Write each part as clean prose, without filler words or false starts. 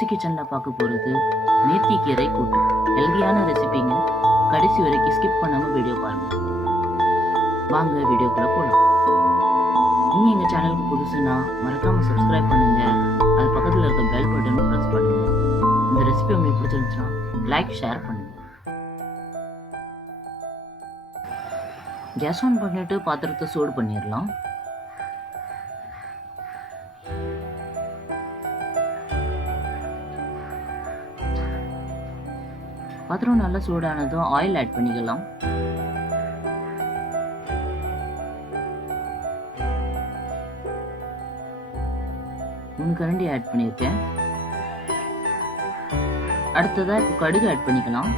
ருசி கிச்சனில் பார்க்க போகிறது மேத்தி கீரை கூட்டு. ஹெல்தியான ரெசிபிங்க. கடைசி வரைக்கும் ஸ்கிப் பண்ணாமல் வீடியோ பாருங்கள். வாங்க வீடியோக்குள்ளே போகலாம். நீங்கள் எங்கள் சேனலுக்கு புதுசுன்னா மறக்காமல் சப்ஸ்கிரைப் பண்ணுங்கள். அது பக்கத்தில் இருக்க பெல் பட்டனும் ப்ரெஸ் பண்ணுங்கள். இந்த ரெசிபி உங்களுக்கு பிடிச்சிருந்துச்சுன்னா லைக் ஷேர் பண்ணுங்கள். கேஸ் ஆன் பண்ணிட்டு பாத்திரத்தை சூடு பண்ணிடலாம். பாத்திரம் நல்லா சூடானதும் ஆயில் ஆட் பண்ணிக்கலாம். மூணு கரண்டி ஆட் பண்ணியிருக்கேன். அடுத்ததா இப்போ கடுகு ஆட் பண்ணிக்கலாம்.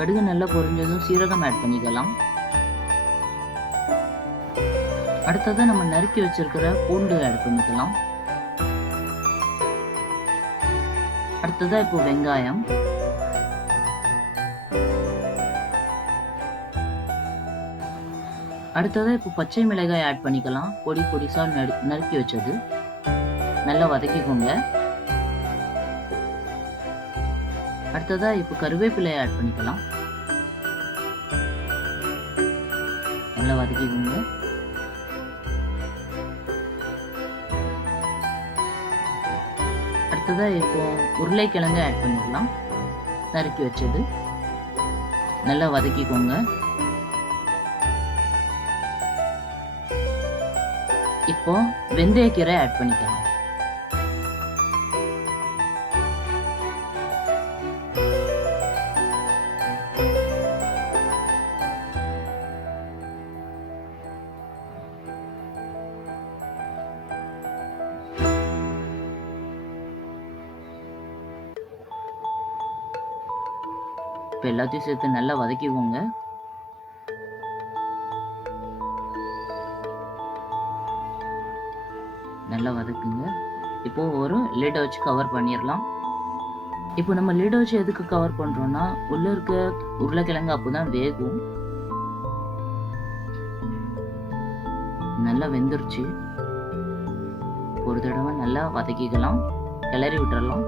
கடுகு நல்லா பொரிஞ்சதும் சீரகம் ஆட் பண்ணிக்கலாம். அடுத்ததான் நம்ம நறுக்கி வச்சிருக்கிற பூண்டு ஆட் பண்ணிக்கலாம். அடுத்ததா இப்போ வெங்காயம், அடுத்ததா இப்போ பச்சை மிளகாய் ஆட் பண்ணிக்கலாம். பொடி பொடிசா நறுக்கி வச்சது. நல்லா வதக்கிக்கோங்க. அடுத்ததா இப்போ கருவேப்பிலை ஆட் பண்ணிக்கலாம். நல்லா வதக்கிக்கோங்க. அடுத்ததா இப்போ உருளைக்கிழங்கு ஆட் பண்ணிக்கலாம். நறுக்கி வச்சது. நல்லா வதக்கிக்கோங்க. இப்போ வெந்தயக்கீரை ஆட் பண்ணிக்கலாம். இப்போ எல்லாத்தையும் சேர்த்து நல்லா வதக்கிக்கோங்க. நல்லா வதக்குங்க. இப்போ ஒரு லிட் வச்சு கவர் பண்ணிடலாம். இப்போ நம்ம லிட் வச்சு எதுக்கு கவர் பண்றோம்னா உள்ள இருக்க உருளைக்கிழங்கு அப்போதான் வேகும். நல்லா வெந்துருச்சு. ஒரு தடவை நல்லா வதக்கிக்கலாம். கிளறி விட்டுறலாம்.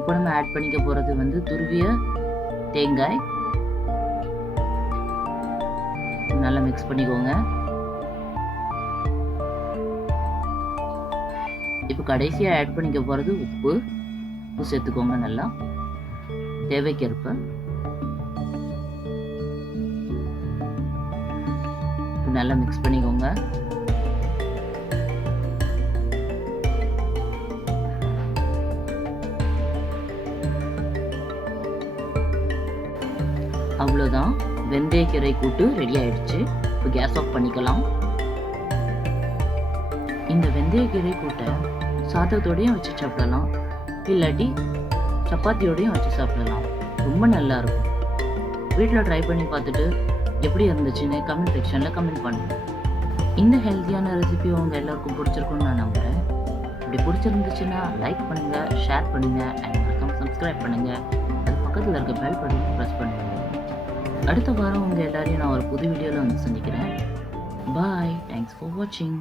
இப்போ நம்ம ஆட் பண்ணிக்க போறது வந்து துருவிய தேங்காய். நல்லா மிக்ஸ் பண்ணிக்கோங்க. இப்போ கடைசியா ஆட் பண்ணிக்க போறது உப்பு சேர்த்துக்கோங்க. நல்லா தேவைக்கேற்ப. நல்லா மிக்ஸ் பண்ணிக்கோங்க. அவ்வளோதான், வெந்தயக்கீரை கூட்டு ரெடி ஆயிடுச்சு. இப்போ கேஸ் ஆஃப் பண்ணிக்கலாம். இந்த வெந்தயக்கீரை கூட்டை சாதத்தோடையும் வச்சு சாப்பிடலாம், இல்லாட்டி சப்பாத்தியோடையும் வச்சு சாப்பிடலாம். ரொம்ப நல்லா இருக்கும். வீட்டில் ட்ரை பண்ணி பார்த்துட்டு எப்படி இருந்துச்சுன்னு கமெண்ட் செக்ஷனில் கமெண்ட் பண்ணுங்க. இந்த ஹெல்த்தியான ரெசிபி உங்கள் எல்லாருக்கும் பிடிச்சிருக்குன்னு நான் நம்புகிறேன். இப்படி பிடிச்சிருந்துச்சுன்னா லைக் பண்ணுங்கள், ஷேர் பண்ணுங்கள், அண்ட் மறக்காம சப்ஸ்கிரைப் பண்ணுங்கள். அது பக்கத்தில் இருக்க பெல் பட்டன் ப்ரெஸ் பண்ணுங்கள். அடுத்த வாரம் உங்கள் எல்லாரையும் நான் ஒரு புது வீடியோவில் வந்து சந்திக்கிறேன். பாய். தேங்க்ஸ் ஃபார் வாட்சிங்.